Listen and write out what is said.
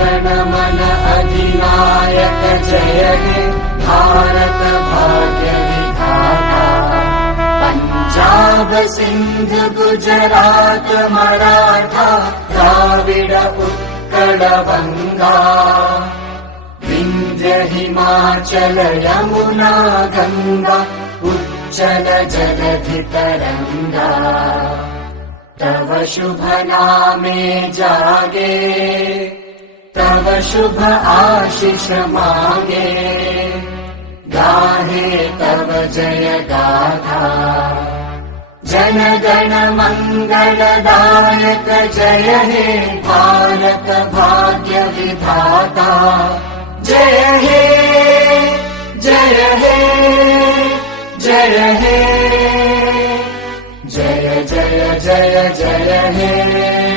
गण मन अधिनायक जय हे भारत भाग्य विधाता। पंजाब सिंध गुजरात मराठा द्राविड उत्कल बंगा। विंध्य हिमाचल यमुना गंगा उच्चल जलधि तरंगा। तव शुभ नामे जागे तव शुभ आशीष मागे। गाहे तव जय गाथा जन गण मंगलदायक जय हे भारत भाग्य विधाता। जय हे जय हे जय हे जय जय जय जय हे।